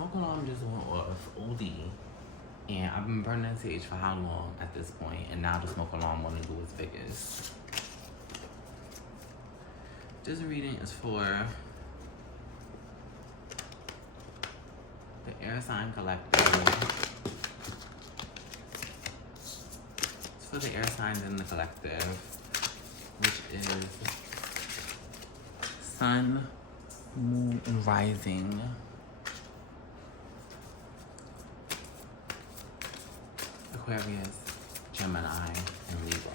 smoke alarm just went off OD. And I've been burning sage for how long at this point, and now the smoke alarm want to do its biggest. This reading is for the air sign collective. It's for the air signs in the collective, which is sun, moon, and rising. Aquarius, Gemini, and Libra.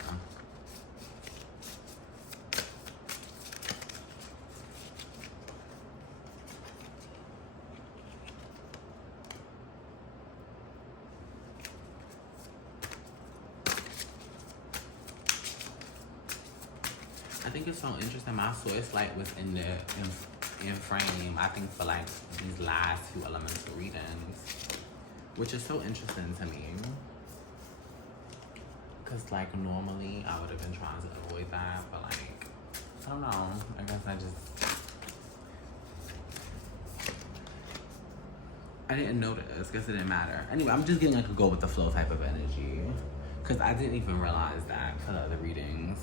I think it's so interesting. My source light was in frame, I think, for like these last few elemental readings, which is so interesting to me. Because, like, normally I would have been trying to avoid that, but, like, I don't know. I guess I didn't notice. Guess it didn't matter. Anyway, I'm just getting, like, a go with the flow type of energy. Because I didn't even realize that for the other readings.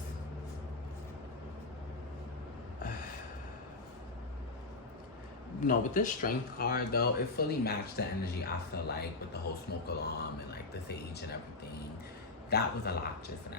No, with this strength card, though, it fully matched the energy, I feel like, with the whole smoke alarm and, like, the sage and everything. That was a lot just now.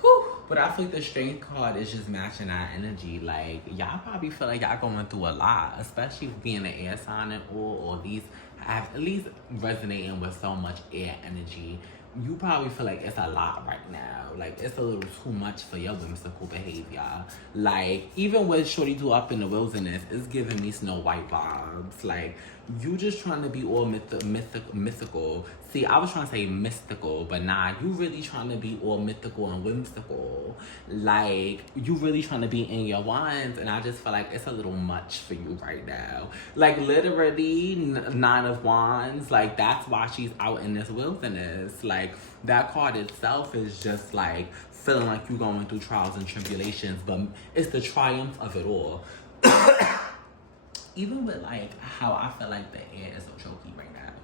Whew. But I feel like the strength card is just matching that energy. Like, y'all probably feel like y'all going through a lot, especially being an air sign and all, or these have at least resonating with so much air energy. You probably feel like it's a lot right now. Like, it's a little too much for your whimsical behavior. Like, even with Shorty 2 up in the wilderness, it's giving me Snow White vibes. Like, you just trying to be all mythical. See, I was trying to say mystical, but nah, you really trying to be all mythical and whimsical. Like, you really trying to be in your wands, and I just feel like it's a little much for you right now. Like, literally, 9 of Wands, like, that's why she's out in this wilderness. Like, that card itself is just, like, feeling like you're going through trials and tribulations, but it's the triumph of it all. Even with, like, how I feel like the air is so choky right now.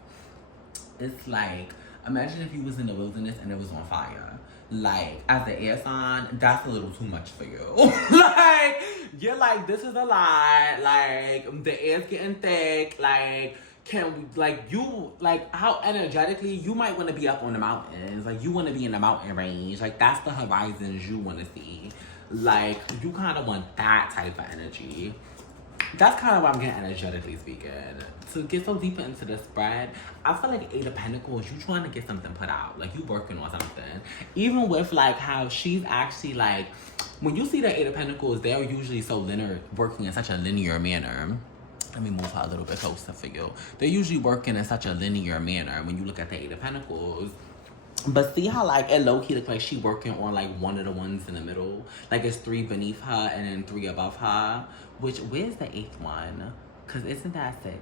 It's like, imagine if you was in the wilderness and it was on fire. Like, as the air sign, that's a little too much for you. Like, you're like, this is a lot. Like, the air's getting thick. Like, can we, like, you, like, how energetically, you might want to be up on the mountains. Like, you want to be in the mountain range. Like, that's the horizons you want to see. Like, you kind of want that type of energy. That's kind of what I'm getting energetically speaking. To get so deeper into the spread, I feel like 8 of Pentacles, you trying to get something put out. Like, you working on something. Even with, like, how she's actually, like, when you see the 8 of Pentacles, they're usually so linear, working in such a linear manner. Let me move her a little bit closer for you. They're usually working in such a linear manner when you look at the 8 of Pentacles. But see how, like, it low-key looks like she working on, like, one of the ones in the middle? Like, it's 3 beneath her and then 3 above her. Which, where's the 8th one? Because isn't that 6?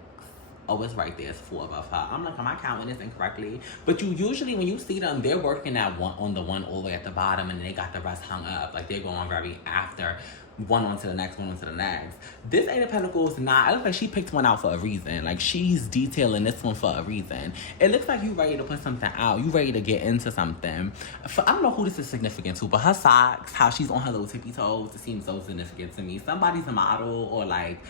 Oh, it's right there. It's 4 above her. I'm like, am I counting this incorrectly? But you usually, when you see them, they're working at one on the one all the way at the bottom, and they got the rest hung up. Like, they're going very after. One onto the next, one onto the next. This 8 of Pentacles, nah, it looks like she picked one out for a reason. Like, she's detailing this one for a reason. It looks like you ready to put something out. You ready to get into something. I don't know who this is significant to, but her socks, how she's on her little tippy toes, it seems so significant to me. Somebody's a model, or, like,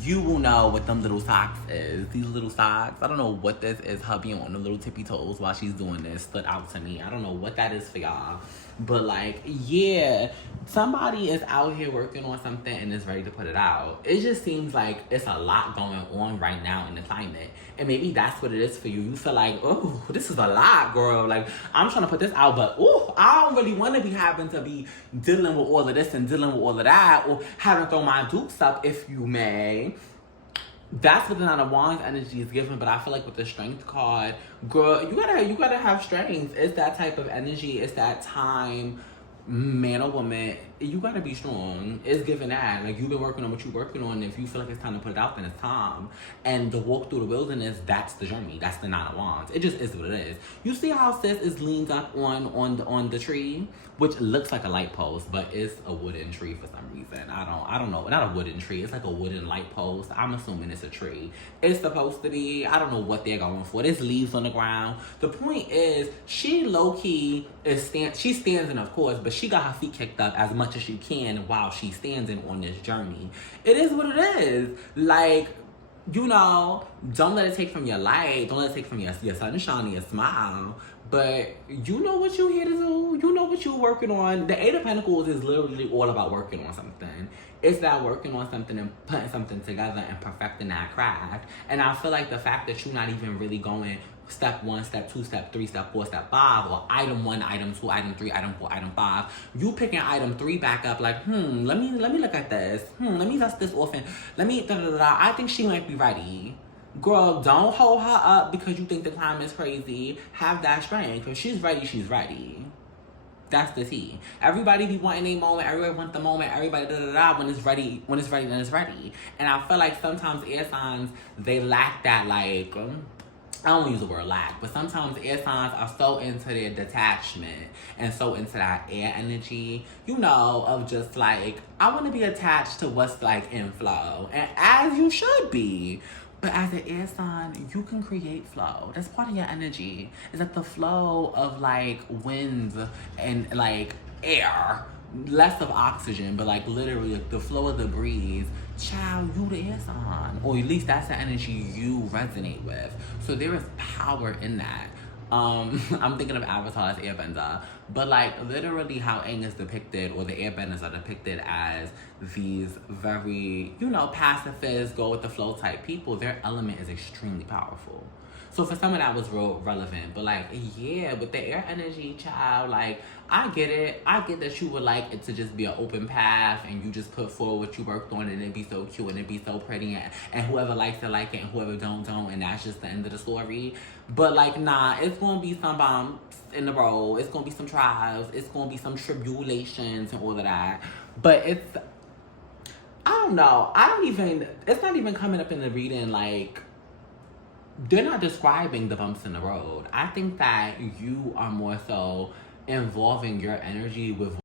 you will know what them little socks is. These little socks, I don't know what this is. Her being on the little tippy toes while she's doing this stood out to me. I don't know what that is for y'all. But, like, yeah, somebody is out here working on something and is ready to put it out. It just seems like it's a lot going on right now in the climate. And maybe that's what it is for you. You feel like, oh, this is a lot, girl. Like, I'm trying to put this out, but, oh, I don't really want to be having to be dealing with all of this and dealing with all of that, or having to throw my dukes up, if you may. That's what the 9 of Wands energy is giving, but I feel like with the strength card, girl, you gotta have strength. It's that type of energy. It's that time, man or woman, you gotta be strong. It's giving that. Like, you've been working on what you're working on. If you feel like it's time to put it out, then it's time. And the walk through the wilderness, that's the journey. That's the 9 of Wands. It just is what it is. You see how sis is leaned up on the tree, which looks like a light post, but it's a wooden tree for some reason. I don't know. Not a wooden tree. It's like a wooden light post. I'm assuming it's a tree. It's supposed to be. I don't know what they're going for. There's leaves on the ground. The point is, she low-key she standing, of course, but she got her feet kicked up as much as she can while she's standing on this journey. It is what it is. Like, you know, don't let it take from your light. Don't let it take from your sunshine and your smile. But you know what you're here to do. You know what you're working on. The 8 of Pentacles is literally all about working on something. It's that working on something and putting something together and perfecting that craft. And I feel like the fact that you're not even really going step 1, step 2, step 3, step 4, step 5, or item 1, item 2, item 3, item 4, item 5. You picking item 3 back up like, let me look at this. Let me dust this off and let me I think she might be ready. Girl, don't hold her up because you think the time is crazy. Have that strength. If she's ready, she's ready. That's the tea. Everybody be wanting a moment. Everybody want the moment. Everybody when it's ready. When it's ready, then it's ready. And I feel like sometimes air signs, they lack that, like, I don't use the word lack, but sometimes air signs are so into their detachment and so into that air energy, you know, of just like, I want to be attached to what's like in flow. And as you should be. But as an air sign, you can create flow. That's part of your energy. Is that the flow of like winds and like air, less of oxygen, but like literally like the flow of the breeze. Child, you the air sign, or at least that's the energy you resonate with. So there is power in that. I'm thinking of Avatar as Airbender, but like literally how Aang is depicted, or the Airbenders are depicted as these very, you know, pacifist, go with the flow type people. Their element is extremely powerful. So for some of that was real relevant, but like, yeah, with the air energy, child, like, I get it. I get that you would like it to just be an open path and you just put forward what you worked on and it'd be so cute and it'd be so pretty and whoever likes it, like it, and whoever don't, and that's just the end of the story. But like, nah, it's gonna be some bumps in the road. It's gonna be some trials. It's gonna be some tribulations and all of that. But it's, I don't know. It's not even coming up in the reading like, they're not describing the bumps in the road. I think that you are more so involving your energy with